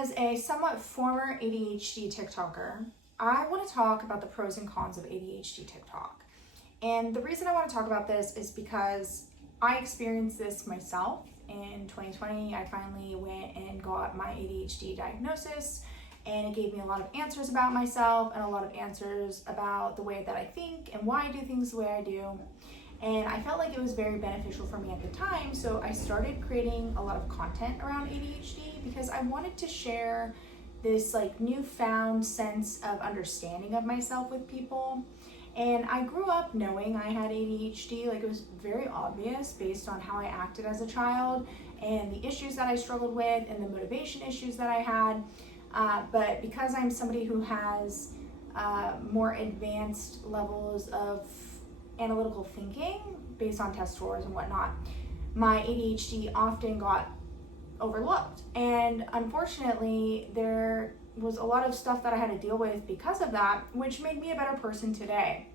As a somewhat former ADHD TikToker, I want to talk about the pros and cons of ADHD TikTok. And the reason I want to talk about this is because I experienced this myself. In 2020, I finally went and got my ADHD diagnosis, and it gave me a lot of answers about myself and a lot of answers about the way that I think and why I do things the way I do. And I felt like it was very beneficial for me at the time, so I started creating a lot of content around ADHD because I wanted to share this newfound sense of understanding of myself with people. And I grew up knowing I had ADHD, it was very obvious based on how I acted as a child and the issues that I struggled with and the motivation issues that I had. But because I'm somebody who has more advanced levels of analytical thinking based on test scores and whatnot, my ADHD often got overlooked. And unfortunately, there was a lot of stuff that I had to deal with because of that, which made me a better person today.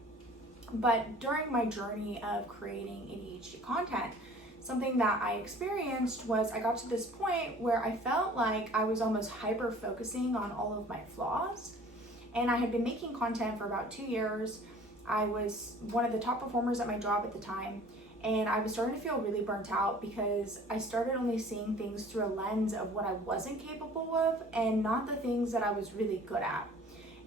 But during my journey of creating ADHD content, something that I experienced was I got to this point where I felt like I was almost hyper focusing on all of my flaws. And I had been making content for about 2 years. I was one of the top performers at my job at the time, and I was starting to feel really burnt out because I started only seeing things through a lens of what I wasn't capable of and not the things that I was really good at.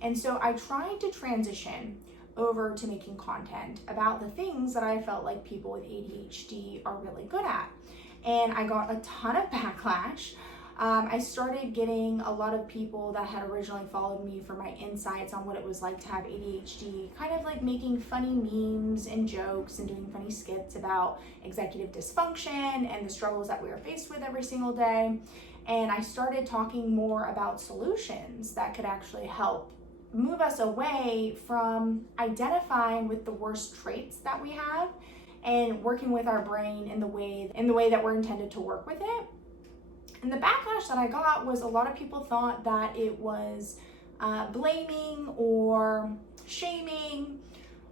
And so I tried to transition over to making content about the things that I felt like people with ADHD are really good at. And I got a ton of backlash. I started getting a lot of people that had originally followed me for my insights on what it was like to have ADHD, kind of making funny memes and jokes and doing funny skits about executive dysfunction and the struggles that we are faced with every single day. And I started talking more about solutions that could actually help move us away from identifying with the worst traits that we have and working with our brain in the way that we're intended to work with it. And the backlash that I got was a lot of people thought that it was blaming or shaming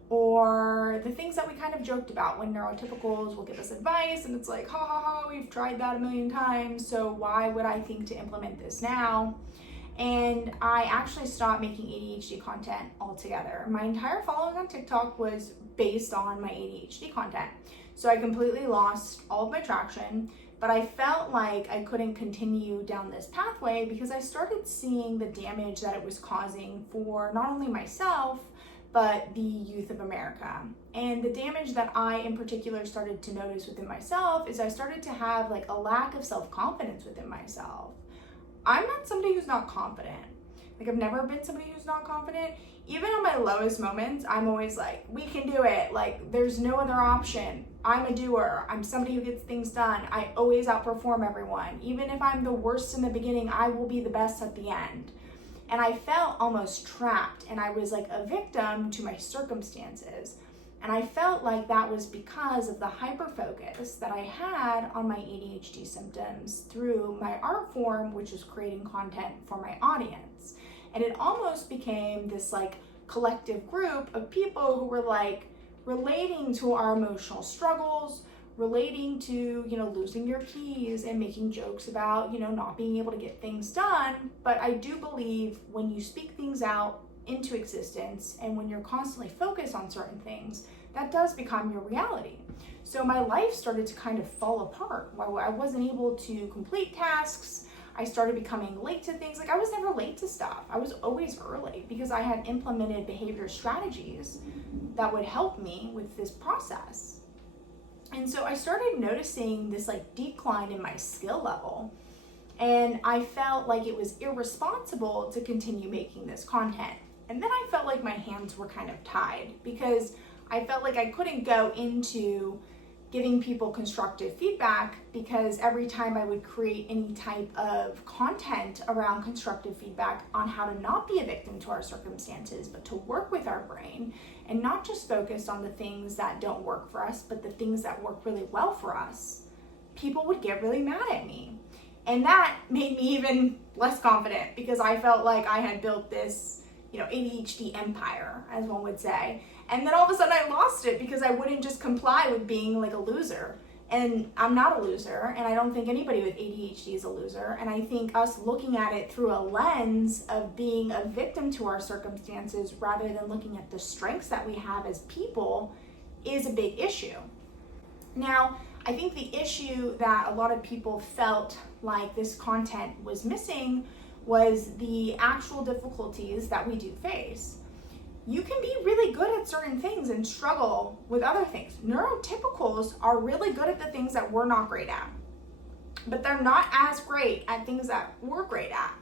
or the things that we kind of joked about when neurotypicals will give us advice and it's like, ha ha ha, we've tried that a million times, so why would I think to implement this now? And I actually stopped making ADHD content altogether. My entire following on TikTok was based on my ADHD content. So I completely lost all of my traction, but I felt like I couldn't continue down this pathway because I started seeing the damage that it was causing for not only myself, but the youth of America. And the damage that I in particular started to notice within myself is I started to have a lack of self-confidence within myself. I'm not somebody who's not confident. I've never been somebody who's not confident. Even on my lowest moments, I'm always like, we can do it. There's no other option. I'm a doer. I'm somebody who gets things done. I always outperform everyone. Even if I'm the worst in the beginning, I will be the best at the end. And I felt almost trapped, and I was a victim to my circumstances. And I felt like that was because of the hyper focus that I had on my ADHD symptoms through my art form, which is creating content for my audience. And it almost became this collective group of people who were relating to our emotional struggles, relating to, losing your keys and making jokes about, not being able to get things done. But I do believe when you speak things out into existence and when you're constantly focused on certain things, that does become your reality. So my life started to kind of fall apart while I wasn't able to complete tasks. I started becoming late to things. I was never late to stuff. I was always early because I had implemented behavior strategies that would help me with this process. And so I started noticing this decline in my skill level. And I felt like it was irresponsible to continue making this content. And then I felt like my hands were kind of tied because I felt like I couldn't go into giving people constructive feedback because every time I would create any type of content around constructive feedback on how to not be a victim to our circumstances, but to work with our brain and not just focus on the things that don't work for us, but the things that work really well for us, people would get really mad at me. And that made me even less confident because I felt like I had built this ADHD empire, as one would say. And then all of a sudden I lost it because I wouldn't just comply with being a loser. And I'm not a loser, and I don't think anybody with ADHD is a loser. And I think us looking at it through a lens of being a victim to our circumstances rather than looking at the strengths that we have as people is a big issue. Now, I think the issue that a lot of people felt like this content was missing was the actual difficulties that we do face. You can be really good at certain things and struggle with other things. Neurotypicals are really good at the things that we're not great at, but they're not as great at things that we're great at.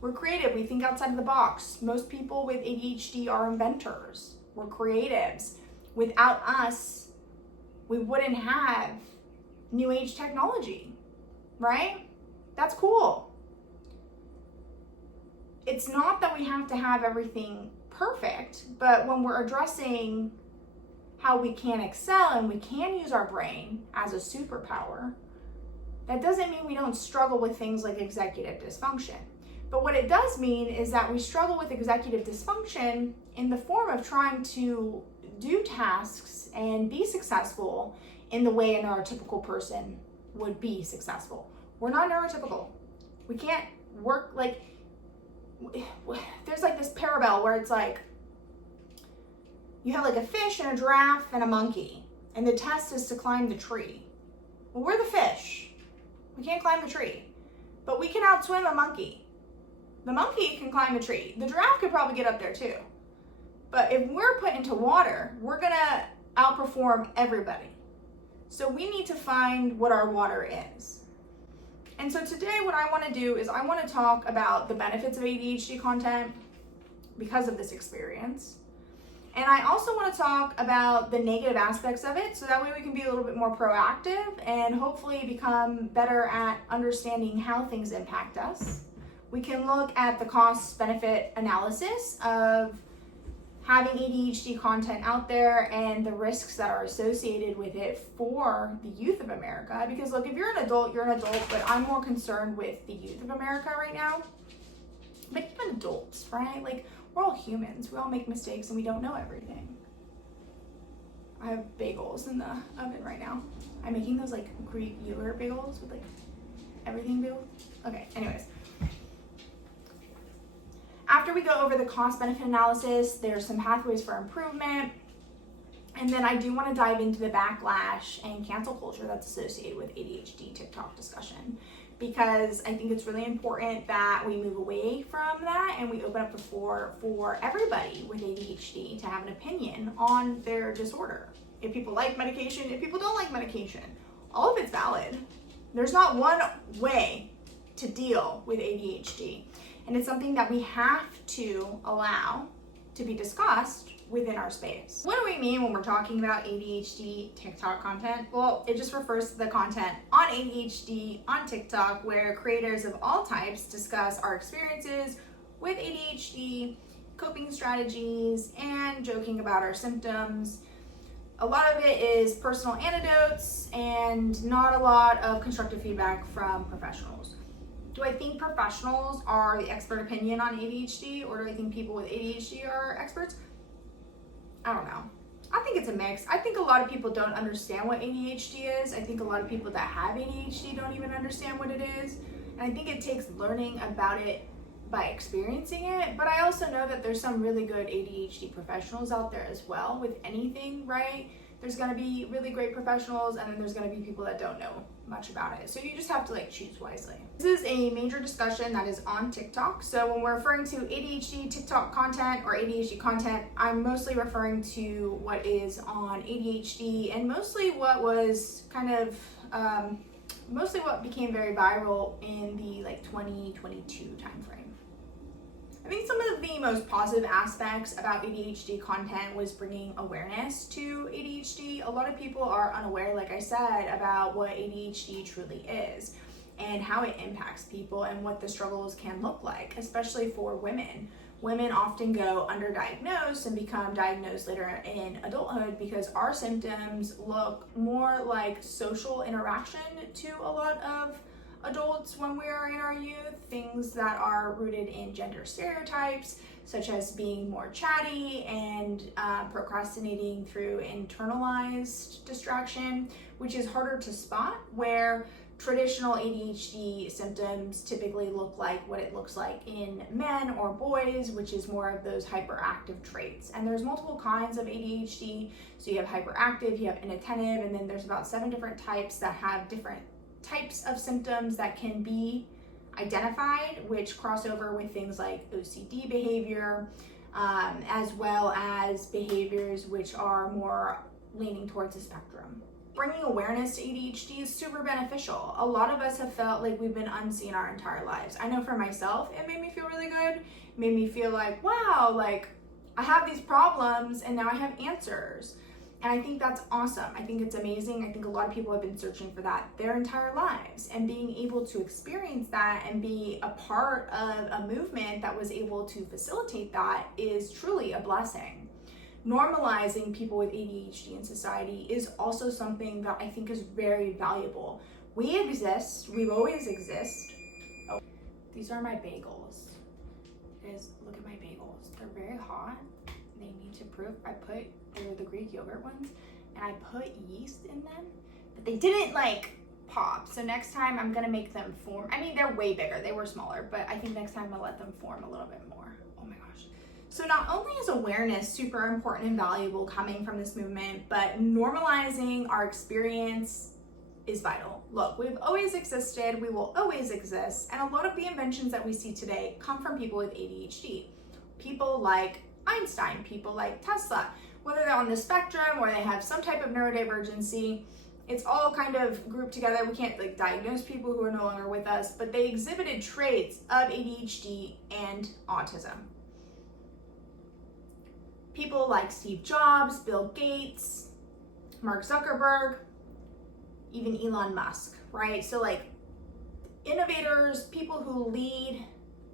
We're creative, we think outside of the box. Most people with ADHD are inventors. We're creatives. Without us, we wouldn't have new age technology, right? That's cool. It's not that we have to have everything perfect, but when we're addressing how we can excel and we can use our brain as a superpower, that doesn't mean we don't struggle with things like executive dysfunction. But what it does mean is that we struggle with executive dysfunction in the form of trying to do tasks and be successful in the way a neurotypical person would be successful. We're not neurotypical. We can't work like, there's like this parable where it's like you have like a fish and a giraffe and a monkey, and the test is to climb the tree. Well, we're the fish. We can't climb the tree, but we can outswim a monkey. The monkey can climb the tree. The giraffe could probably get up there too. But if we're put into water, we're gonna outperform everybody. So we need to find what our water is. And so today what I want to do is I want to talk about the benefits of ADHD content because of this experience. And I also want to talk about the negative aspects of it so that way we can be a little bit more proactive and hopefully become better at understanding how things impact us. We can look at the cost-benefit analysis of having ADHD content out there and the risks that are associated with it for the youth of America. Because look, if you're an adult, but I'm more concerned with the youth of America right now. But even adults, right? Like, we're all humans. We all make mistakes and we don't know everything. I have bagels in the oven right now. I'm making those like Greek yogurt bagels with like everything bagels. Okay, anyways. After we go over the cost-benefit analysis, there's some pathways for improvement. And then I do want to dive into the backlash and cancel culture that's associated with ADHD TikTok discussion, because I think it's really important that we move away from that and we open up the floor for everybody with ADHD to have an opinion on their disorder. If people like medication, if people don't like medication, all of it's valid. There's not one way to deal with ADHD. And it's something that we have to allow to be discussed within our space. What do we mean when we're talking about ADHD TikTok content? Well, it just refers to the content on ADHD on TikTok where creators of all types discuss our experiences with ADHD, coping strategies, and joking about our symptoms. A lot of it is personal anecdotes and not a lot of constructive feedback from professionals. Do I think professionals are the expert opinion on ADHD, or do I think people with ADHD are experts? I don't know. I think it's a mix. I think a lot of people don't understand what ADHD is. I think a lot of people that have ADHD don't even understand what it is. And I think it takes learning about it by experiencing it. But I also know that there's some really good ADHD professionals out there as well with anything, right? There's gonna be really great professionals, and then there's gonna be people that don't know much about it. So you just have to like choose wisely. This is a major discussion that is on TikTok. So when we're referring to ADHD TikTok content or ADHD content, I'm mostly referring to what is on ADHD and mostly what was kind of, mostly what became very viral in the like 2022 timeframe. I think some of the most positive aspects about ADHD content was bringing awareness to ADHD. A lot of people are unaware, like I said, about what ADHD truly is and how it impacts people and what the struggles can look like, especially for women. Women often go underdiagnosed and become diagnosed later in adulthood because our symptoms look more like social interaction to a lot of adults when we are in our youth, things that are rooted in gender stereotypes, such as being more chatty and procrastinating through internalized distraction, which is harder to spot, where traditional ADHD symptoms typically look like what it looks like in men or boys, which is more of those hyperactive traits. And there's multiple kinds of ADHD. So you have hyperactive, you have inattentive, and then there's about 7 different types that have different types of symptoms that can be identified, which cross over with things like OCD behavior, as well as behaviors which are more leaning towards the spectrum. Bringing awareness to ADHD is super beneficial. A lot of us have felt like we've been unseen our entire lives. I know for myself, it made me feel really good. It made me feel like, wow, like I have these problems and now I have answers. And I think that's awesome. I think it's amazing. I think a lot of people have been searching for that their entire lives, and being able to experience that and be a part of a movement that was able to facilitate that is truly a blessing. Normalizing people with ADHD in society is also something that I think is very valuable. We exist, we've always exist. Oh, these are my bagels. Guys, look at my bagels. They're very hot. They need to proof. They're the Greek yogurt ones, and I put yeast in them, but they didn't like pop. So next time I'm gonna make them form. I mean, they're way bigger. They were smaller, but I think next time I'll let them form a little bit more. Oh my gosh. So not only is awareness super important and valuable coming from this movement, but normalizing our experience is vital. Look, we've always existed, we will always exist, and a lot of the inventions that we see today come from people with ADHD. People like Einstein, people like Tesla, whether they're on the spectrum or they have some type of neurodivergency, it's all kind of grouped together. We can't like diagnose people who are no longer with us, but they exhibited traits of ADHD and autism. People like Steve Jobs, Bill Gates, Mark Zuckerberg, even Elon Musk, right? So like innovators, people who lead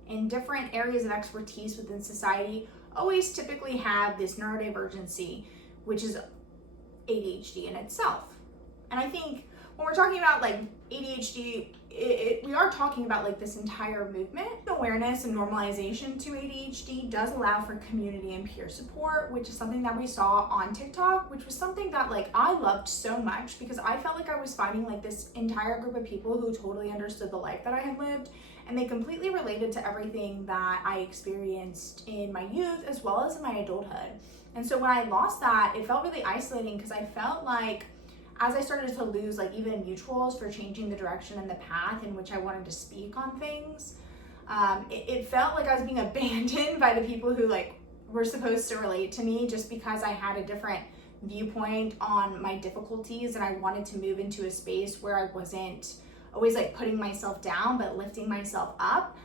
in different areas of expertise within society always typically have this neurodivergency, which is ADHD in itself. And I think when we're talking about like ADHD, we are talking about like this entire movement. Awareness and normalization to ADHD does allow for community and peer support, which is something that we saw on TikTok, which was something that like I loved so much because I felt like I was finding like this entire group of people who totally understood the life that I had lived, and they completely related to everything that I experienced in my youth as well as in my adulthood. And so when I lost that, it felt really isolating because I felt like as I started to lose like even mutuals for changing the direction and the path in which I wanted to speak on things, it felt like I was being abandoned by the people who like were supposed to relate to me just because I had a different viewpoint on my difficulties, and I wanted to move into a space where I wasn't always like putting myself down but lifting myself up.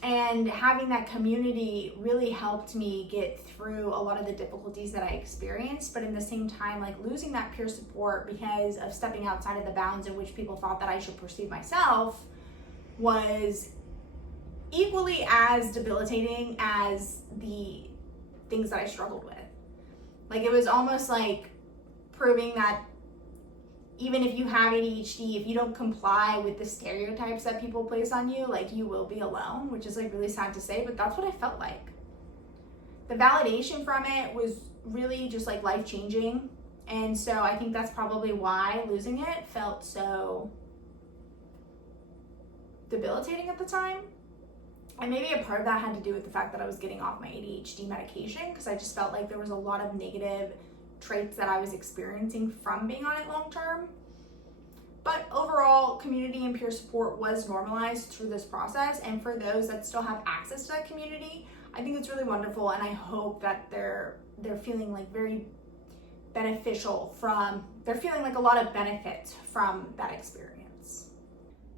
And having that community really helped me get through a lot of the difficulties that I experienced, but in the same time, like losing that peer support because of stepping outside of the bounds in which people thought that I should perceive myself was equally as debilitating as the things that I struggled with. Like it was almost like proving that even if you have ADHD, if you don't comply with the stereotypes that people place on you, like you will be alone, which is like really sad to say, but that's what I felt like. The validation from it was really just like life-changing. And so I think that's probably why losing it felt so debilitating at the time. And maybe a part of that had to do with the fact that I was getting off my ADHD medication, because I just felt like there was a lot of negative traits that I was experiencing from being on it long term. But overall, community and peer support was normalized through this process, and for those that still have access to that community, I think it's really wonderful, and I hope that they're feeling like very beneficial from, they're feeling like a lot of benefits from that experience.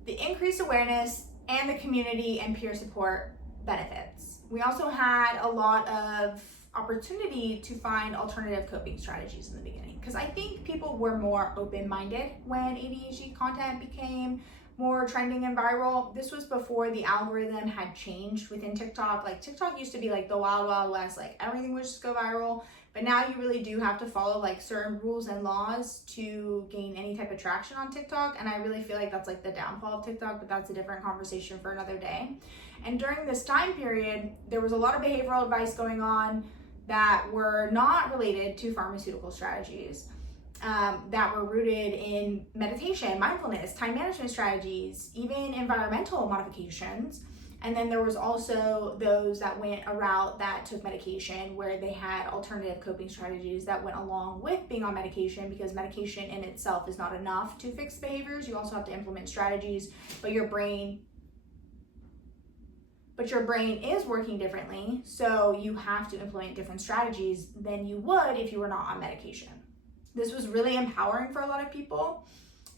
The increased awareness and the community and peer support benefits. We also had a lot of opportunity to find alternative coping strategies in the beginning, because I think people were more open-minded when ADHD content became more trending and viral. This was before the algorithm had changed within TikTok. Like TikTok used to be like the wild, wild west, like everything would just go viral. But now you really do have to follow like certain rules and laws to gain any type of traction on TikTok. And I really feel like that's like the downfall of TikTok, but that's a different conversation for another day. And during this time period, there was a lot of behavioral advice going on that were not related to pharmaceutical strategies, that were rooted in meditation, mindfulness, time management strategies, even environmental modifications. And then there was also those that went a route that took medication, where they had alternative coping strategies that went along with being on medication, because medication in itself is not enough to fix behaviors. You also have to implement strategies, but your brain is working differently, so you have to implement different strategies than you would if you were not on medication. This was really empowering for a lot of people,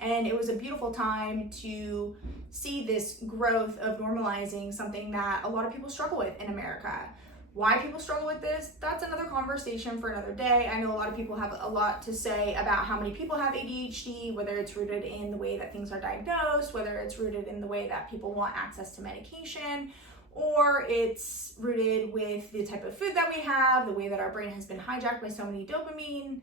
and it was a beautiful time to see this growth of normalizing something that a lot of people struggle with in America. Why people struggle with this, that's another conversation for another day. I know a lot of people have a lot to say about how many people have ADHD, whether it's rooted in the way that things are diagnosed, whether it's rooted in the way that people want access to medication, or it's rooted with the type of food that we have, the way that our brain has been hijacked by so many dopamine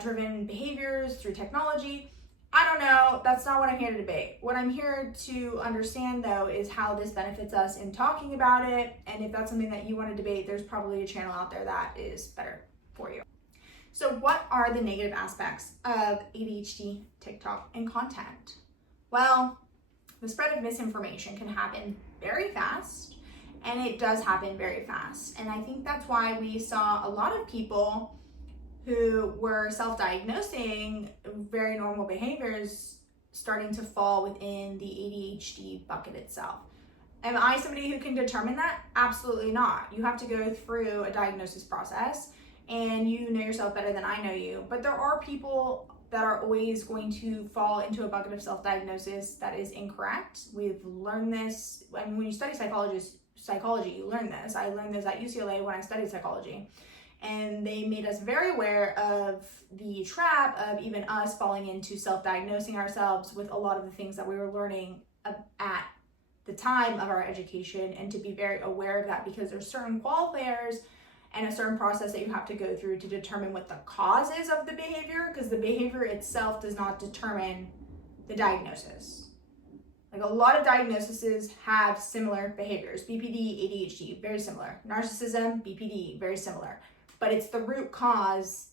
driven behaviors through technology. I don't know. That's not what I'm here to debate. What I'm here to understand, though, is how this benefits us in talking about it. And if that's something that you want to debate, there's probably a channel out there that is better for you. So what are the negative aspects of ADHD, TikTok, and content? Well, the spread of misinformation can happen very fast, and it does happen very fast. And I think that's why we saw a lot of people who were self-diagnosing very normal behaviors starting to fall within the ADHD bucket itself. Am I somebody who can determine that? Absolutely not. You have to go through a diagnosis process, and you know yourself better than I know you. But there are people that are always going to fall into a bucket of self-diagnosis that is incorrect. We've learned this. I mean, when you study psychology, you learn this. I learned this at UCLA when I studied psychology. And they made us very aware of the trap of even us falling into self-diagnosing ourselves with a lot of the things that we were learning at the time of our education, and to be very aware of that, because there's certain qualifiers and a certain process that you have to go through to determine what the cause is of the behavior, because the behavior itself does not determine the diagnosis. Like, a lot of diagnoses have similar behaviors. BPD, ADHD, very similar. Narcissism, BPD, very similar. But it's the root cause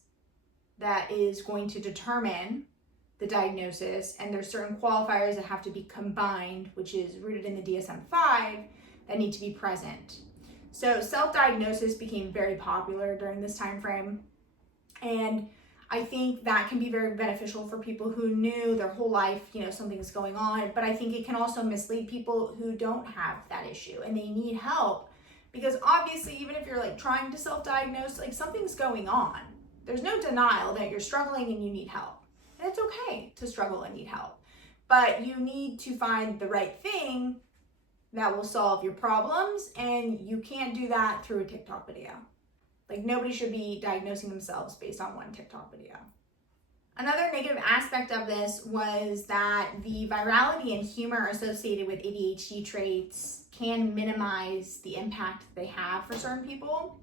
that is going to determine the diagnosis, and there's certain qualifiers that have to be combined, which is rooted in the DSM-5, that need to be present. So self-diagnosis became very popular during this time frame, and I think that can be very beneficial for people who knew their whole life, something's going on, but I think it can also mislead people who don't have that issue and they need help. Because obviously, even if you're like trying to self-diagnose, like, something's going on. There's no denial that you're struggling and you need help. And it's okay to struggle and need help. But you need to find the right thing that will solve your problems, and you can't do that through a TikTok video. Like, nobody should be diagnosing themselves based on one TikTok video. Another negative aspect of this was that the virality and humor associated with ADHD traits can minimize the impact they have for certain people,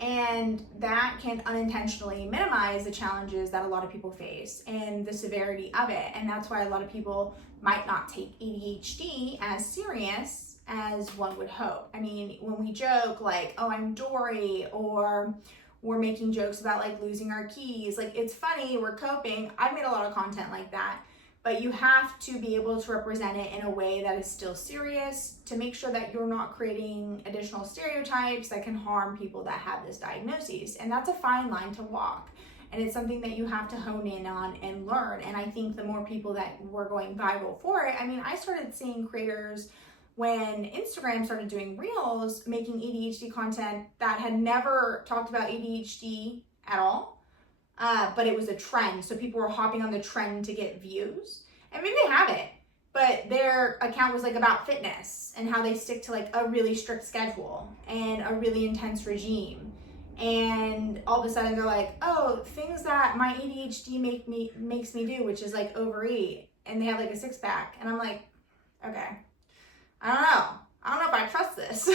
and that can unintentionally minimize the challenges that a lot of people face and the severity of it. And that's why a lot of people might not take ADHD as serious as one would hope. I mean, when we joke like, oh, I'm Dory, or we're making jokes about like losing our keys, like, it's funny, we're coping. I've made a lot of content like that, but you have to be able to represent it in a way that is still serious, to make sure that you're not creating additional stereotypes that can harm people that have this diagnosis. And that's a fine line to walk, and it's something that you have to hone in on and learn. And I think the more people that were going viral for it, I mean, I started seeing creators when Instagram started doing reels, making ADHD content that had never talked about ADHD at all, but it was a trend. So people were hopping on the trend to get views. And maybe they have it, but their account was like about fitness and how they stick to like a really strict schedule and a really intense regime. And all of a sudden they're like, oh, things that my ADHD makes me do, which is like overeat. And they have like a 6-pack. And I'm like, okay. I don't know. I don't know if I trust this.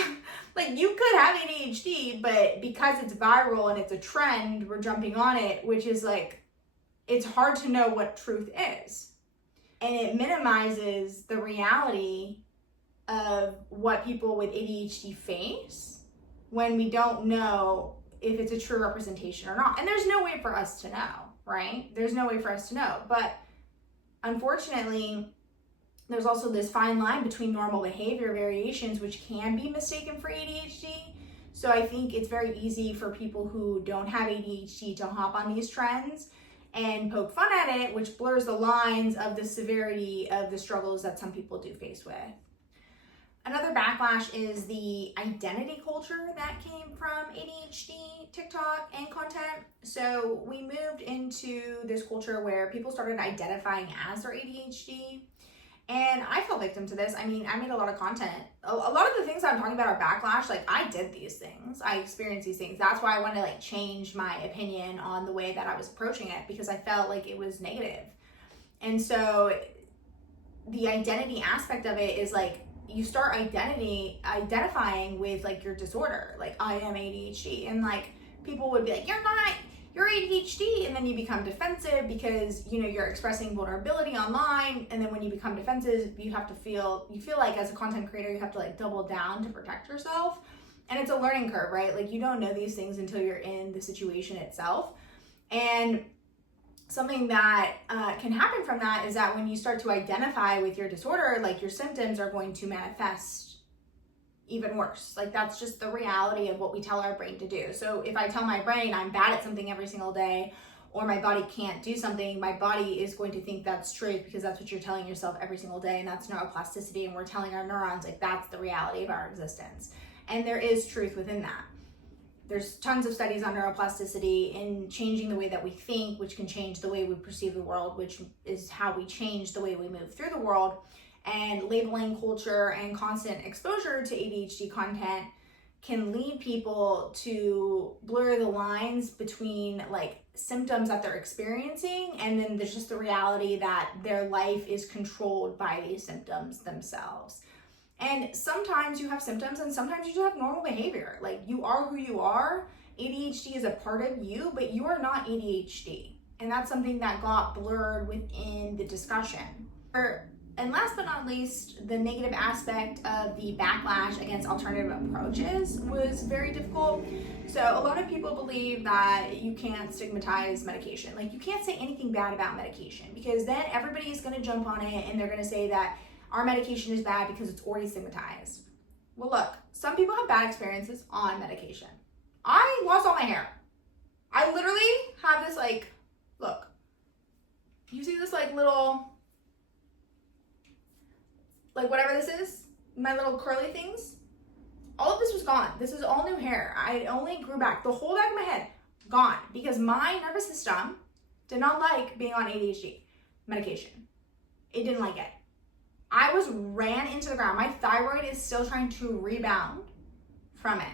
Like, you could have ADHD, but because it's viral and it's a trend, we're jumping on it, which is like, it's hard to know what truth is. And it minimizes the reality of what people with ADHD face when we don't know if it's a true representation or not. And there's no way for us to know, right? There's no way for us to know. But unfortunately, there's also this fine line between normal behavior variations, which can be mistaken for ADHD. So I think it's very easy for people who don't have ADHD to hop on these trends and poke fun at it, which blurs the lines of the severity of the struggles that some people do face with. Another backlash is the identity culture that came from ADHD, TikTok, and content. So we moved into this culture where people started identifying as their ADHD. And I fell victim to this. I mean, I made a lot of content. A lot of the things I'm talking about are backlash. Like, I did these things. I experienced these things. That's why I wanted to like change my opinion on the way that I was approaching it, because I felt like it was negative. And so the identity aspect of it is like, you start identifying with like your disorder. Like, I am ADHD. And like, people would be like, you're not, you're ADHD. And then you become defensive because, you know, you're expressing vulnerability online. And then when you become defensive, you feel like as a content creator, you have to like double down to protect yourself. And it's a learning curve, right? Like, you don't know these things until you're in the situation itself. And something that can happen from that is that when you start to identify with your disorder, like, your symptoms are going to manifest even worse. Like, that's just the reality of what we tell our brain to do. So if I tell my brain I'm bad at something every single day, or my body can't do something, my body is going to think that's truth, because that's what you're telling yourself every single day. And that's neuroplasticity. And we're telling our neurons, like, that's the reality of our existence. And there is truth within that. There's tons of studies on neuroplasticity in changing the way that we think, which can change the way we perceive the world, which is how we change the way we move through the world. And labeling culture and constant exposure to ADHD content can lead people to blur the lines between like symptoms that they're experiencing, and then there's just the reality that their life is controlled by these symptoms themselves. And sometimes you have symptoms and sometimes you just have normal behavior. Like, you are who you are. ADHD is a part of you, but you are not ADHD. And that's something that got blurred within the discussion. And last but not least, the negative aspect of the backlash against alternative approaches was very difficult. So a lot of people believe that you can't stigmatize medication. Like, you can't say anything bad about medication, because then everybody's going to jump on it and they're going to say that our medication is bad because it's already stigmatized. Well, look, some people have bad experiences on medication. I lost all my hair. I literally have this like, look, you see this like little, like whatever this is, my little curly things, all of this was gone. This is all new hair. I only grew back. The whole back of my head, gone, because my nervous system did not like being on ADHD medication. It didn't like it. I was ran into the ground. My thyroid is still trying to rebound from it.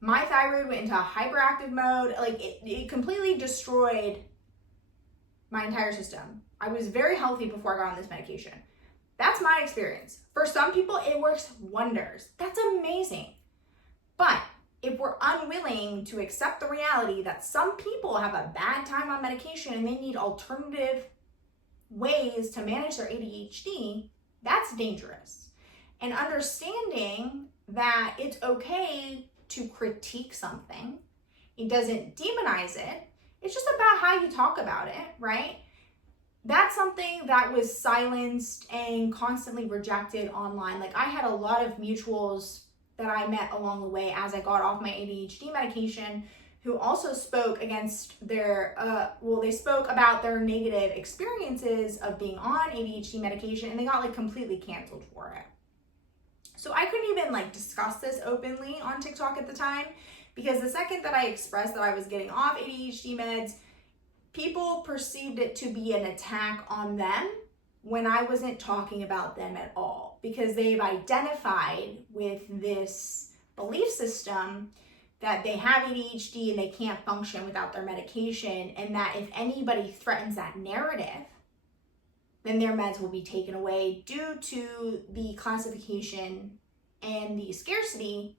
My thyroid went into a hyperactive mode. Like, it completely destroyed my entire system. I was very healthy before I got on this medication. That's my experience. For some people, it works wonders. That's amazing. But if we're unwilling to accept the reality that some people have a bad time on medication and they need alternative ways to manage their ADHD, that's dangerous. And understanding that it's okay to critique something, it doesn't demonize it, it's just about how you talk about it, right? That's something that was silenced and constantly rejected online. Like, I had a lot of mutuals that I met along the way as I got off my ADHD medication who also spoke against their, they spoke about their negative experiences of being on ADHD medication, and they got like completely canceled for it. So I couldn't even like discuss this openly on TikTok at the time, because the second that I expressed that I was getting off ADHD meds, people perceived it to be an attack on them when I wasn't talking about them at all, because they've identified with this belief system that they have ADHD and they can't function without their medication, and that if anybody threatens that narrative, then their meds will be taken away due to the classification and the scarcity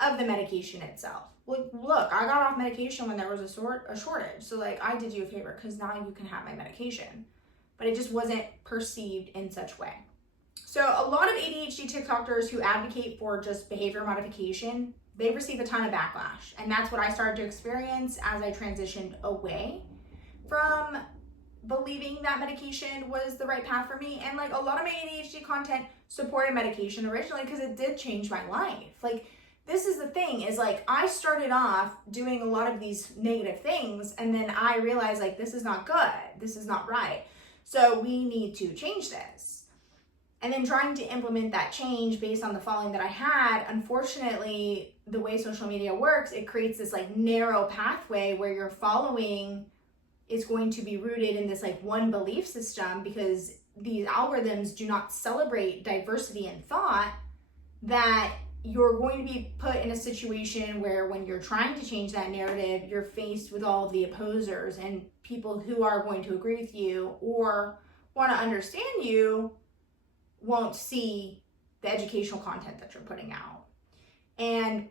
of the medication itself. Look, I got off medication when there was a shortage. So like, I did you a favor because now you can have my medication. But it just wasn't perceived in such way. So a lot of ADHD TikTokers who advocate for just behavior modification, they receive a ton of backlash. And that's what I started to experience as I transitioned away from believing that medication was the right path for me. And like, a lot of my ADHD content supported medication originally because it did change my life. Like, this is the thing, is like, I started off doing a lot of these negative things, and then I realized like, this is not good, this is not right. So we need to change this. And then trying to implement that change based on the following that I had, unfortunately, the way social media works, it creates this like narrow pathway where your following is going to be rooted in this like one belief system, because these algorithms do not celebrate diversity in thought, that you're going to be put in a situation where when you're trying to change that narrative, you're faced with all of the opposers and people who are going to agree with you or want to understand you won't see the educational content that you're putting out. And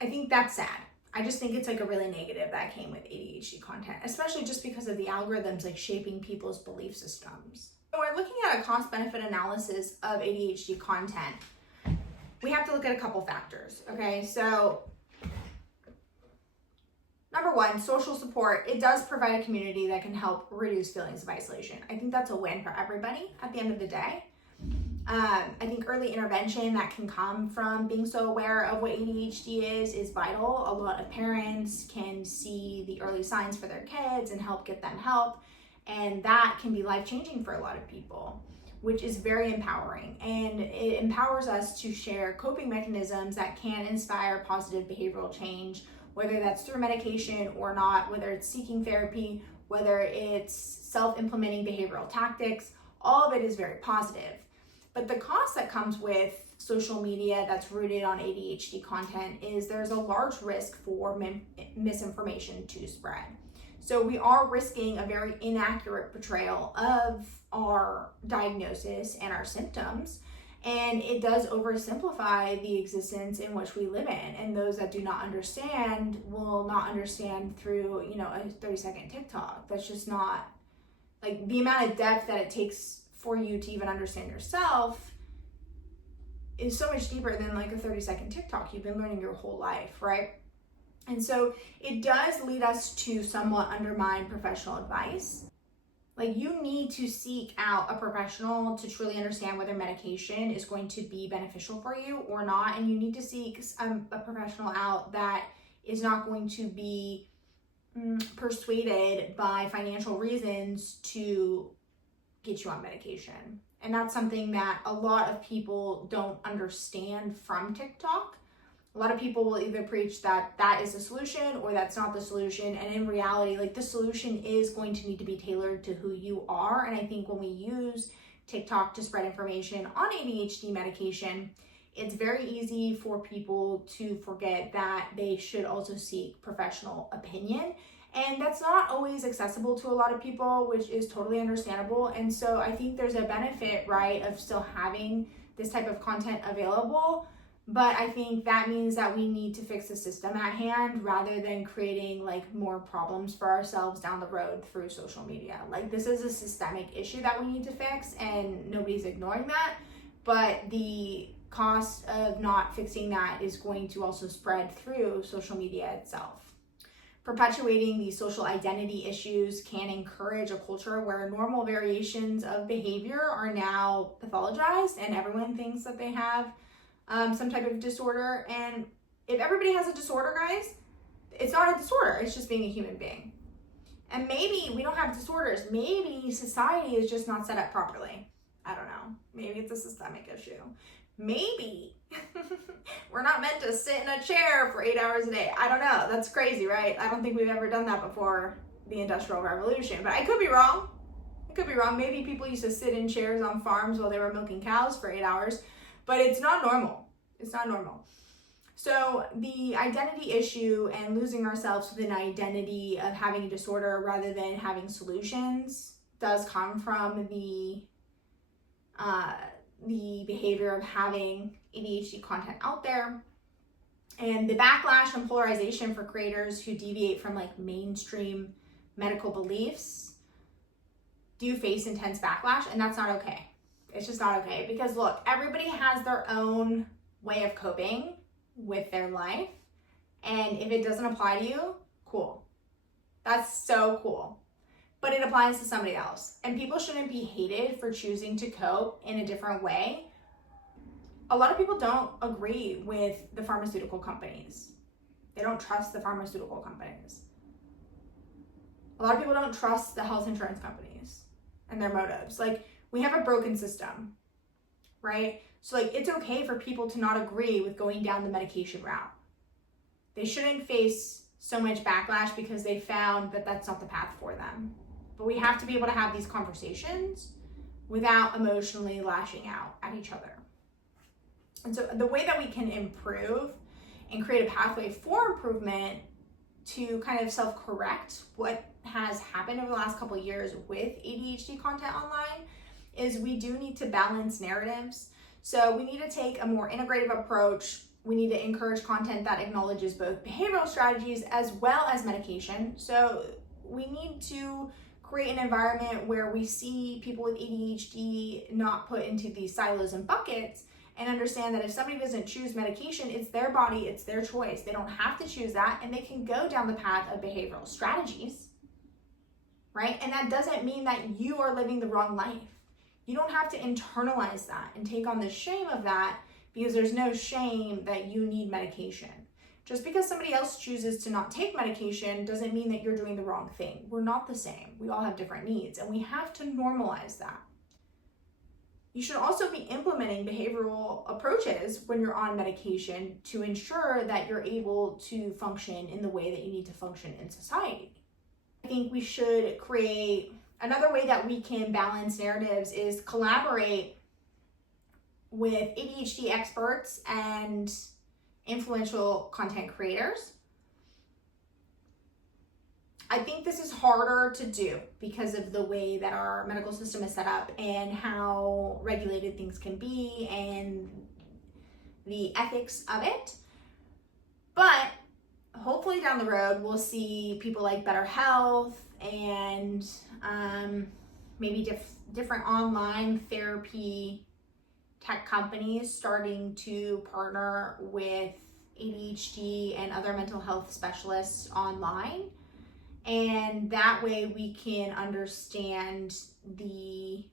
I think that's sad. I just think it's like a really negative that came with ADHD content, especially just because of the algorithms like shaping people's belief systems. When we're looking at a cost-benefit analysis of ADHD content, we have to look at a couple factors, okay? So, number one, social support. It does provide a community that can help reduce feelings of isolation. I think that's a win for everybody at the end of the day. I think early intervention that can come from being so aware of what ADHD is vital. A lot of parents can see the early signs for their kids and help get them help. And that can be life-changing for a lot of people, which is very empowering. And it empowers us to share coping mechanisms that can inspire positive behavioral change, whether that's through medication or not, whether it's seeking therapy, whether it's self-implementing behavioral tactics. All of it is very positive. But the cost that comes with social media that's rooted on ADHD content is there's a large risk for misinformation to spread. So we are risking a very inaccurate portrayal of our diagnosis and our symptoms, and it does oversimplify the existence in which we live in. And those that do not understand will not understand through, a 30-second TikTok. That's just not, like, the amount of depth that it takes for you to even understand yourself is so much deeper than like a 30-second TikTok you've been learning your whole life, right? And so it does lead us to somewhat undermine professional advice. Like, you need to seek out a professional to truly understand whether medication is going to be beneficial for you or not. And you need to seek a professional out that is not going to be persuaded by financial reasons to get you on medication. And that's something that a lot of people don't understand from TikTok. A lot of people will either preach that that is the solution or that's not the solution. And in reality, like, the solution is going to need to be tailored to who you are. And I think when we use TikTok to spread information on ADHD medication, it's very easy for people to forget that they should also seek professional opinion. And that's not always accessible to a lot of people, which is totally understandable. And so I think there's a benefit, right, of still having this type of content available. But I think that means that we need to fix the system at hand rather than creating like more problems for ourselves down the road through social media. Like, this is a systemic issue that we need to fix, and nobody's ignoring that. But the cost of not fixing that is going to also spread through social media itself. Perpetuating these social identity issues can encourage a culture where normal variations of behavior are now pathologized and everyone thinks that they have some type of disorder. And if everybody has a disorder, guys, it's not a disorder, it's just being a human being. And maybe we don't have disorders. Maybe society is just not set up properly. I don't know. Maybe it's a systemic issue. Maybe we're not meant to sit in a chair for 8 hours a day. I don't know. That's crazy, right? I don't think we've ever done that before the Industrial Revolution, but I could be wrong. Maybe people used to sit in chairs on farms while they were milking cows for 8 hours, but it's not normal. It's not normal. So the identity issue and losing ourselves with an identity of having a disorder rather than having solutions does come from the behavior of having ADHD content out there. And the backlash and polarization for creators who deviate from like mainstream medical beliefs do face intense backlash, and that's not okay. It's just not okay, because look, everybody has their own way of coping with their life, and if it doesn't apply to you, cool. That's so cool. But it applies to somebody else, and people shouldn't be hated for choosing to cope in a different way. A lot of people don't agree with the pharmaceutical companies. They don't trust the pharmaceutical companies. A lot of people don't trust the health insurance companies and their motives. Like, we have a broken system, right? So like, it's okay for people to not agree with going down the medication route. They shouldn't face so much backlash because they found that that's not the path for them. But we have to be able to have these conversations without emotionally lashing out at each other. And so the way that we can improve and create a pathway for improvement to kind of self-correct what has happened over the last couple of years with ADHD content online is we do need to balance narratives. So we need to take a more integrative approach. We need to encourage content that acknowledges both behavioral strategies as well as medication. So we need to create an environment where we see people with ADHD not put into these silos and buckets, and understand that if somebody doesn't choose medication, it's their body, it's their choice. They don't have to choose that, and they can go down the path of behavioral strategies, right? And that doesn't mean that you are living the wrong life. You don't have to internalize that and take on the shame of that, because there's no shame that you need medication. Just because somebody else chooses to not take medication doesn't mean that you're doing the wrong thing. We're not the same. We all have different needs, and we have to normalize that. You should also be implementing behavioral approaches when you're on medication to ensure that you're able to function in the way that you need to function in society. I think we should create another way that we can balance narratives is collaborate with ADHD experts and influential content creators. I think this is harder to do because of the way that our medical system is set up and how regulated things can be and the ethics of it. But hopefully down the road, we'll see people like Better Health and maybe different online therapy tech companies starting to partner with ADHD and other mental health specialists online. And that way we can understand the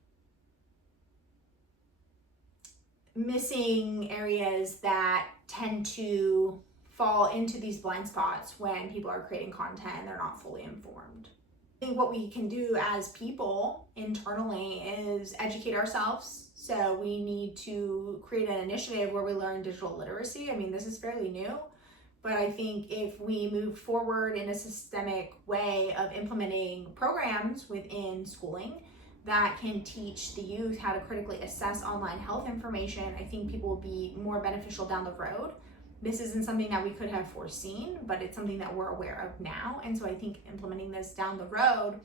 missing areas that tend to fall into these blind spots when people are creating content and they're not fully informed. I think what we can do as people internally is educate ourselves. So we need to create an initiative where we learn digital literacy. I mean, this is fairly new. But I think if we move forward in a systemic way of implementing programs within schooling that can teach the youth how to critically assess online health information, I think people will be more beneficial down the road. This isn't something that we could have foreseen, but it's something that we're aware of now. And so I think implementing this down the road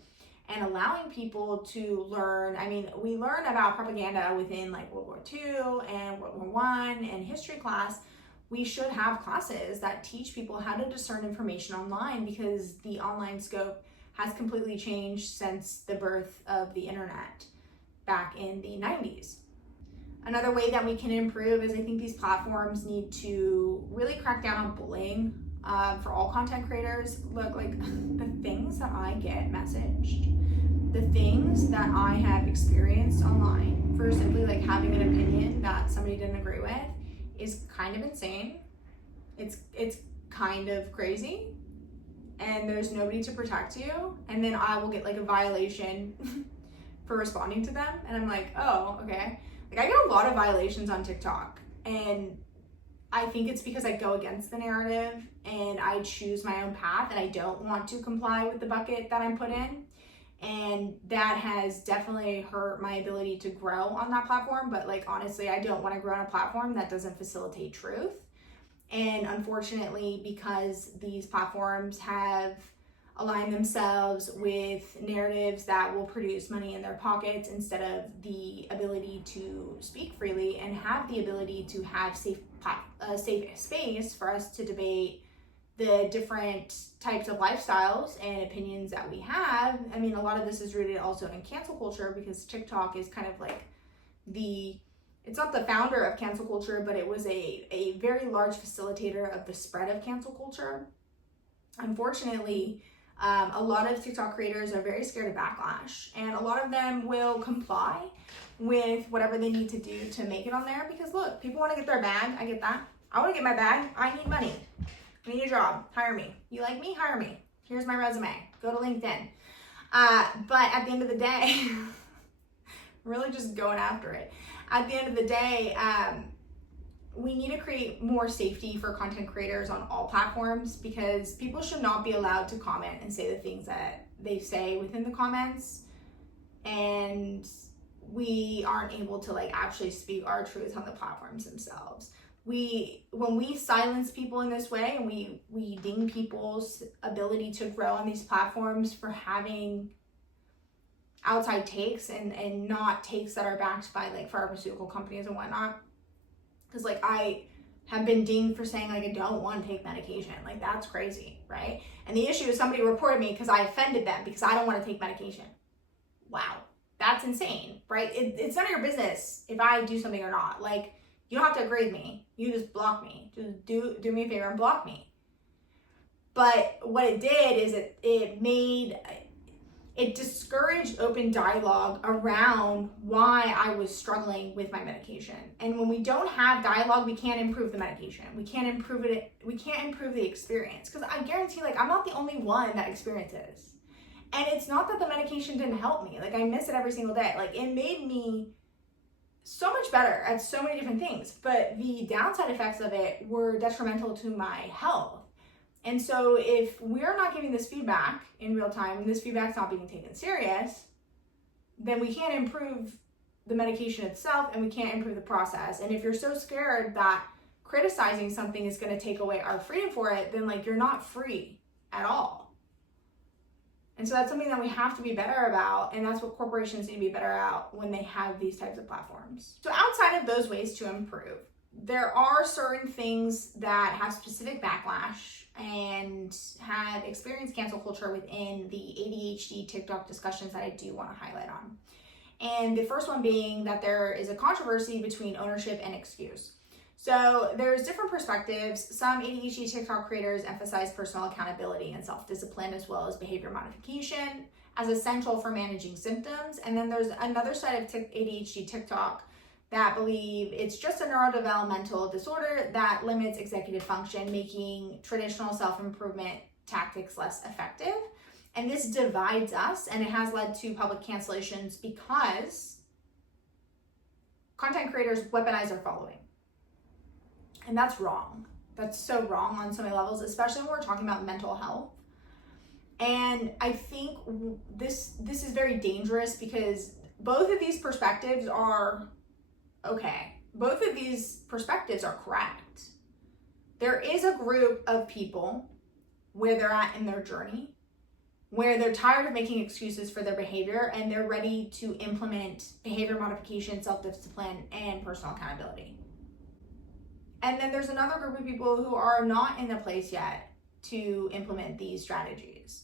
and allowing people to learn, I mean, we learn about propaganda within like World War II and World War I and history class. We should have classes that teach people how to discern information online, because the online scope has completely changed since the birth of the internet back in the 90s. Another way that we can improve is I think these platforms need to really crack down on bullying for all content creators. Look, like the things that I get messaged, the things that I have experienced online for simply like having an opinion that somebody didn't agree with is kind of insane. It's kind of crazy, and there's nobody to protect you. And then I will get like a violation for responding to them, and I'm like, oh, okay. Like, I get a lot of violations on TikTok, and I think it's because I go against the narrative and I choose my own path, and I don't want to comply with the bucket that I'm put in. And that has definitely hurt my ability to grow on that platform. But like, honestly, I don't want to grow on a platform that doesn't facilitate truth. And unfortunately, because these platforms have align themselves with narratives that will produce money in their pockets instead of the ability to speak freely and have the ability to have safe space for us to debate the different types of lifestyles and opinions that we have. I mean, a lot of this is rooted also in cancel culture, because TikTok is kind of like it's not the founder of cancel culture, but it was a very large facilitator of the spread of cancel culture. Unfortunately, a lot of TikTok creators are very scared of backlash, and a lot of them will comply with whatever they need to do to make it on there, because look, people want to get their bag. I get that. I want to get my bag. I need money. I need a job. Hire me. You like me? Hire me. Here's my resume. Go to LinkedIn. But at the end of the day, really just going after it. At the end of the day, we need to create more safety for content creators on all platforms, because people should not be allowed to comment and say the things that they say within the comments, and we aren't able to like actually speak our truth on the platforms themselves. When we silence people in this way, and we ding people's ability to grow on these platforms for having outside takes and not takes that are backed by like pharmaceutical companies and whatnot. Because like I have been dinged for saying like I don't want to take medication. Like that's crazy, right? And the issue is somebody reported me because I offended them because I don't want to take medication. Wow, that's insane, right? It's none of your business if I do something or not. Like you don't have to agree with me. You just block me. Just do me a favor and block me. But what it did is it discouraged open dialogue around why I was struggling with my medication. And when we don't have dialogue, we can't improve the medication. We can't improve it. We can't improve the experience. Because I guarantee, like, I'm not the only one that experiences. And it's not that the medication didn't help me. Like, I miss it every single day. Like, it made me so much better at so many different things. But the downside effects of it were detrimental to my health. And so if we're not giving this feedback in real time, and this feedback's not being taken serious, then we can't improve the medication itself, and we can't improve the process. And if you're so scared that criticizing something is going to take away our freedom for it, then like you're not free at all. And so that's something that we have to be better about, and that's what corporations need to be better at when they have these types of platforms. So outside of those ways to improve, there are certain things that have specific backlash and have experienced cancel culture within the ADHD TikTok discussions that I do want to highlight on. And the first one being that there is a controversy between ownership and excuse. So there's different perspectives. Some ADHD TikTok creators emphasize personal accountability and self-discipline, as well as behavior modification as essential for managing symptoms. And then there's another side of ADHD TikTok that believe it's just a neurodevelopmental disorder that limits executive function, making traditional self-improvement tactics less effective. And this divides us, and it has led to public cancellations because content creators weaponize their following. And that's wrong. That's so wrong on so many levels, especially when we're talking about mental health. And I think this is very dangerous, because both of these perspectives are okay. Both of these perspectives are correct. There is a group of people where they're at in their journey, where they're tired of making excuses for their behavior, and they're ready to implement behavior modification, self-discipline, and personal accountability. And then there's another group of people who are not in the place yet to implement these strategies.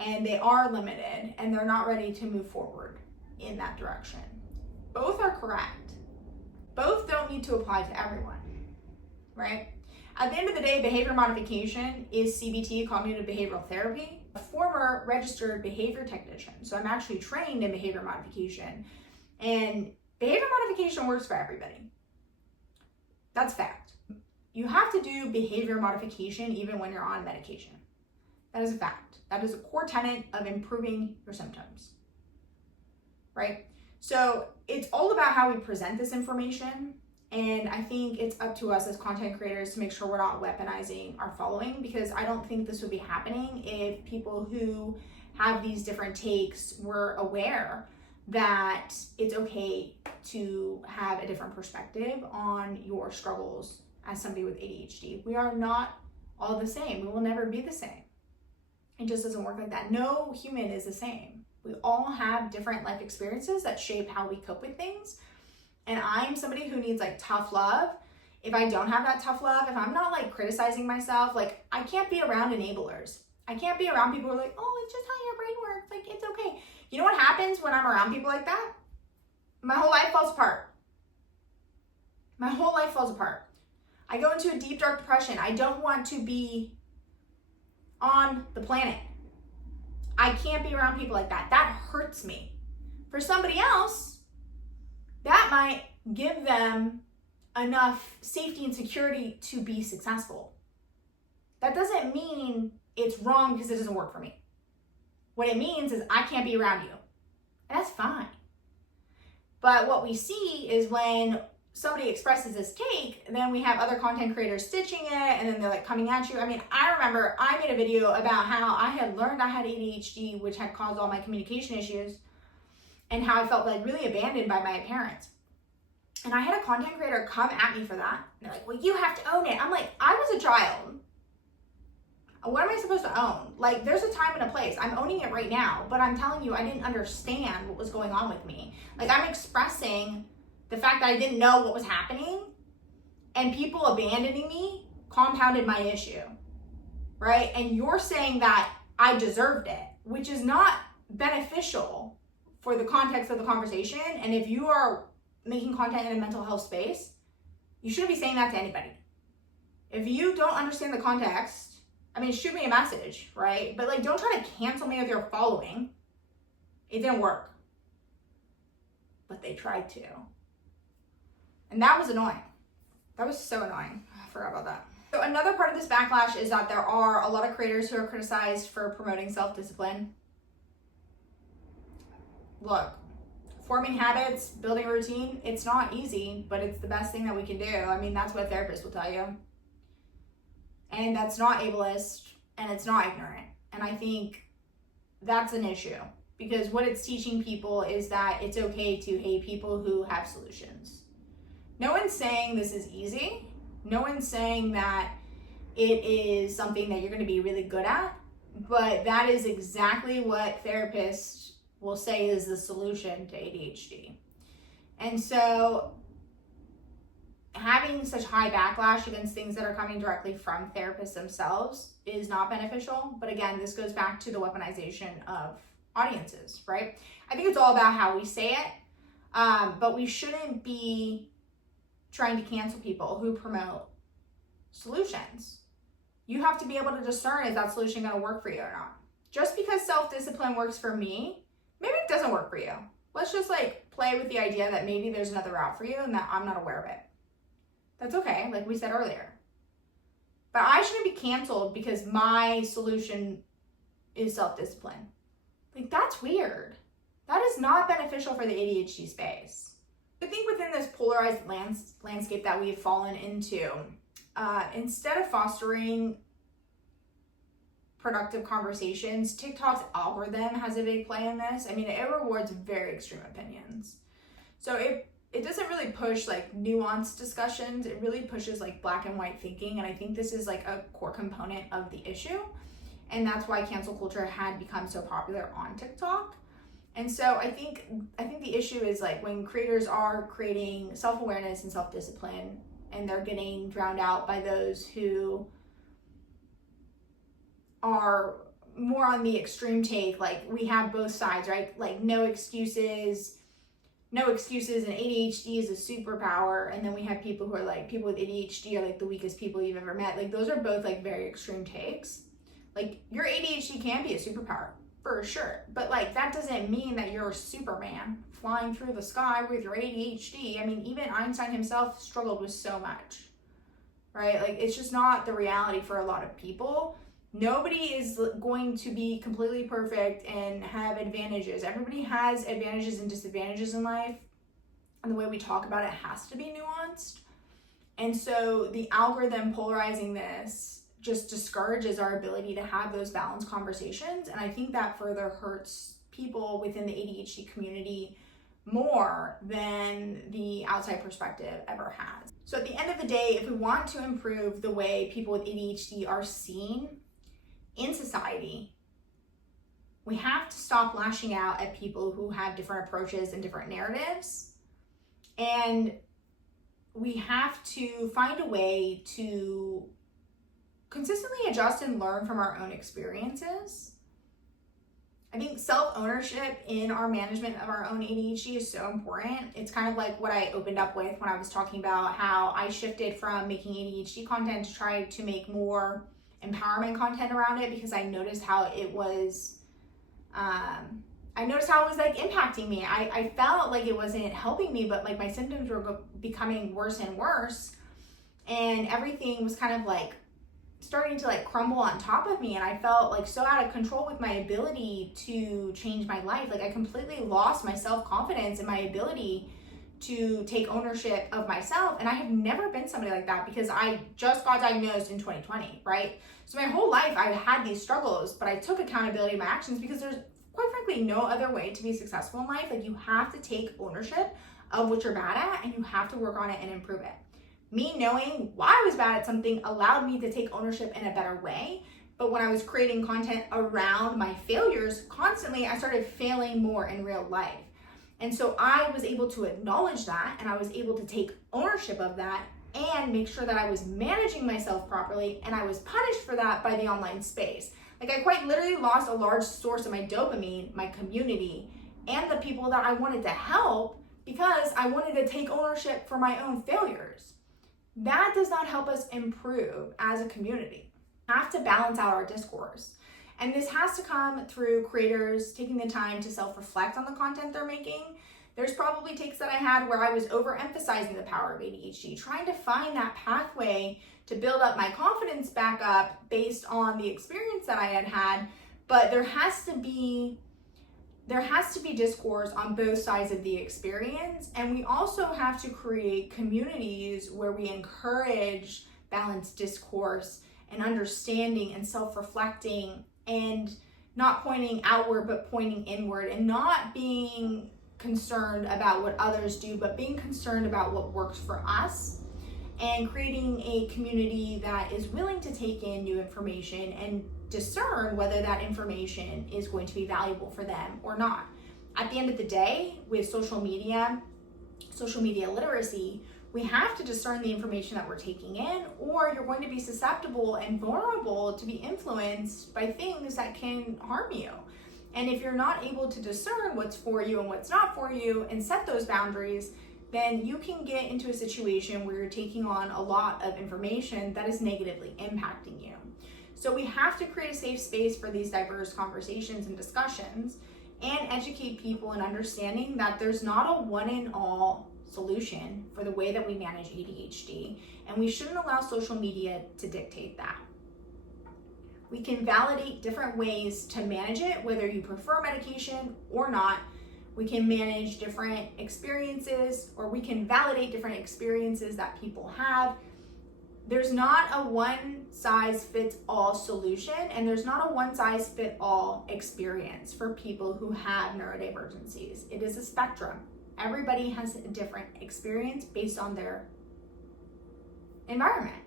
And they are limited, and they're not ready to move forward in that direction. Both are correct. Both don't need to apply to everyone, right? At the end of the day, behavior modification is CBT, cognitive behavioral therapy. A former registered behavior technician, so I'm actually trained in behavior modification, and behavior modification works for everybody. That's fact. You have to do behavior modification even when you're on medication. That is a fact. That is a core tenet of improving your symptoms, right? So it's all about how we present this information. And I think it's up to us as content creators to make sure we're not weaponizing our following, because I don't think this would be happening if people who have these different takes were aware that it's okay to have a different perspective on your struggles as somebody with ADHD. We are not all the same. We will never be the same. It just doesn't work like that. No human is the same. We all have different life experiences that shape how we cope with things. And I'm somebody who needs like tough love. If I don't have that tough love, if I'm not like criticizing myself, like I can't be around enablers. I can't be around people who are like, oh, it's just how your brain works. Like, it's okay. You know what happens when I'm around people like that? My whole life falls apart. My whole life falls apart. I go into a deep, dark depression. I don't want to be on the planet. I can't be around people like that. That hurts me. For somebody else, that might give them enough safety and security to be successful. That doesn't mean it's wrong because it doesn't work for me. What it means is I can't be around you. And that's fine. But what we see is when somebody expresses this take, then we have other content creators stitching it, and then they're like coming at you. I mean, I remember I made a video about how I had learned I had ADHD, which had caused all my communication issues, and how I felt like really abandoned by my parents. And I had a content creator come at me for that. And they're like, well, you have to own it. I'm like, I was a child. What am I supposed to own? Like, there's a time and a place. I'm owning it right now, but I'm telling you, I didn't understand what was going on with me. Like, I'm expressing the fact that I didn't know what was happening, and people abandoning me compounded my issue, right? And you're saying that I deserved it, which is not beneficial for the context of the conversation. And if you are making content in a mental health space, you shouldn't be saying that to anybody. If you don't understand the context, I mean, shoot me a message, right? But like, don't try to cancel me with your following. It didn't work. But they tried to. And that was annoying. That was so annoying. I forgot about that. So another part of this backlash is that there are a lot of creators who are criticized for promoting self-discipline. Look, forming habits, building a routine, it's not easy, but it's the best thing that we can do. I mean, that's what therapists will tell you. And that's not ableist, and it's not ignorant. And I think that's an issue, because what it's teaching people is that it's okay to hate people who have solutions. No one's saying this is easy. No one's saying that it is something that you're going to be really good at, but that is exactly what therapists will say is the solution to ADHD. And so having such high backlash against things that are coming directly from therapists themselves is not beneficial. But again, this goes back to the weaponization of audiences, right? I think it's all about how we say it, but we shouldn't be trying to cancel people who promote solutions. You have to be able to discern, is that solution going to work for you or not? Just because self-discipline works for me, maybe it doesn't work for you. Let's just like play with the idea that maybe there's another route for you and that I'm not aware of it. That's okay, like we said earlier. But I shouldn't be canceled because my solution is self-discipline. Like, that's weird. That is not beneficial for the ADHD space. I think within this polarized landscape that we've fallen into, instead of fostering productive conversations, TikTok's algorithm has a big play in this. I mean, it rewards very extreme opinions. So it doesn't really push like nuanced discussions. It really pushes like black and white thinking. And I think this is like a core component of the issue. And that's why cancel culture had become so popular on TikTok. And so I think the issue is like when creators are creating self-awareness and self-discipline, and they're getting drowned out by those who are more on the extreme take. Like, we have both sides, right? Like, no excuses, and ADHD is a superpower. And then we have people who are like, people with ADHD are like the weakest people you've ever met. Like, those are both like very extreme takes. Like, your ADHD can be a superpower, for sure. But like, that doesn't mean that you're Superman flying through the sky with your ADHD. I mean, even Einstein himself struggled with so much, right? Like, it's just not the reality for a lot of people. Nobody is going to be completely perfect and have advantages. Everybody has advantages and disadvantages in life. And the way we talk about it has to be nuanced. And so the algorithm polarizing this just discourages our ability to have those balanced conversations. And I think that further hurts people within the ADHD community more than the outside perspective ever has. So at the end of the day, if we want to improve the way people with ADHD are seen in society, We have to stop lashing out at people who have different approaches and different narratives. And we have to find a way to consistently adjust and learn from our own experiences. I think self-ownership in our management of our own ADHD is so important. It's kind of like what I opened up with when I was talking about how I shifted from making ADHD content to try to make more empowerment content around it, because I noticed how it was like impacting me. I felt like it wasn't helping me, but like my symptoms were becoming worse and worse, and everything was kind of like starting to like crumble on top of me, and I felt like so out of control with my ability to change my life. Like I completely lost my self-confidence and my ability to take ownership of myself. And I have never been somebody like that, because I just got diagnosed in 2020, right? So my whole life I've had these struggles, but I took accountability of my actions, because there's quite frankly no other way to be successful in life. Like you have to take ownership of what you're bad at, and you have to work on it and improve it. Me knowing why I was bad at something allowed me to take ownership in a better way. But when I was creating content around my failures constantly, I started failing more in real life. And so I was able to acknowledge that, and I was able to take ownership of that and make sure that I was managing myself properly, and I was punished for that by the online space. Like I quite literally lost a large source of my dopamine, my community, and the people that I wanted to help, because I wanted to take ownership for my own failures. That does not help us improve as a community. We have to balance out our discourse. And this has to come through creators taking the time to self-reflect on the content they're making. There's probably takes that I had where I was overemphasizing the power of ADHD, trying to find that pathway to build up my confidence back up based on the experience that I had had. But there has to be discourse on both sides of the experience. And we also have to create communities where we encourage balanced discourse and understanding and self-reflecting, and not pointing outward but pointing inward, and not being concerned about what others do, but being concerned about what works for us, and creating a community that is willing to take in new information and discern whether that information is going to be valuable for them or not. At the end of the day, with social media literacy, we have to discern the information that we're taking in, or you're going to be susceptible and vulnerable to be influenced by things that can harm you. And if you're not able to discern what's for you and what's not for you and set those boundaries, then you can get into a situation where you're taking on a lot of information that is negatively impacting you. So we have to create a safe space for these diverse conversations and discussions, and educate people in understanding that there's not a one and all solution for the way that we manage ADHD, and we shouldn't allow social media to dictate that. We can validate different ways to manage it, whether you prefer medication or not. We can manage different experiences, or we can validate different experiences that people have. There's not a one-size-fits-all solution, and there's not a one-size-fits-all experience for people who have neurodivergencies. It is a spectrum. Everybody has a different experience based on their environment,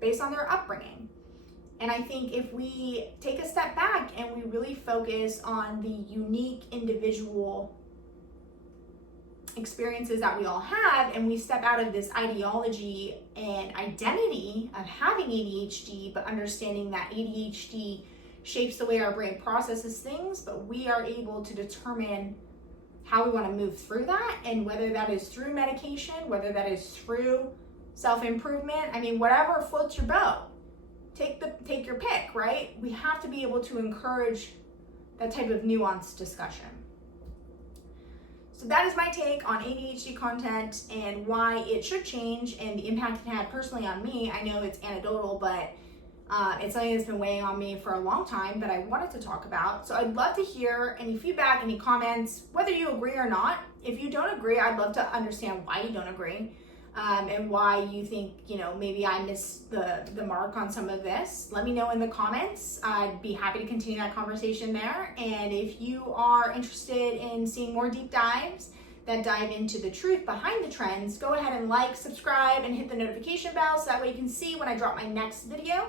based on their upbringing. And I think if we take a step back and we really focus on the unique individual experiences that we all have, and we step out of this ideology and identity of having ADHD, but understanding that ADHD shapes the way our brain processes things, but we are able to determine how we want to move through that, and whether that is through medication, whether that is through self-improvement. I mean, whatever floats your boat. Take your pick, right? We have to be able to encourage that type of nuanced discussion. So that is my take on ADHD content and why it should change, and the impact it had personally on me. I know it's anecdotal, but it's something that's been weighing on me for a long time that I wanted to talk about. So I'd love to hear any feedback, any comments, whether you agree or not. If you don't agree, I'd love to understand why you don't agree. And why you think, maybe I missed the mark on some of this. Let me know in the comments. I'd be happy to continue that conversation there. And if you are interested in seeing more deep dives that dive into the truth behind the trends, go ahead and like, subscribe, and hit the notification bell so that way you can see when I drop my next video.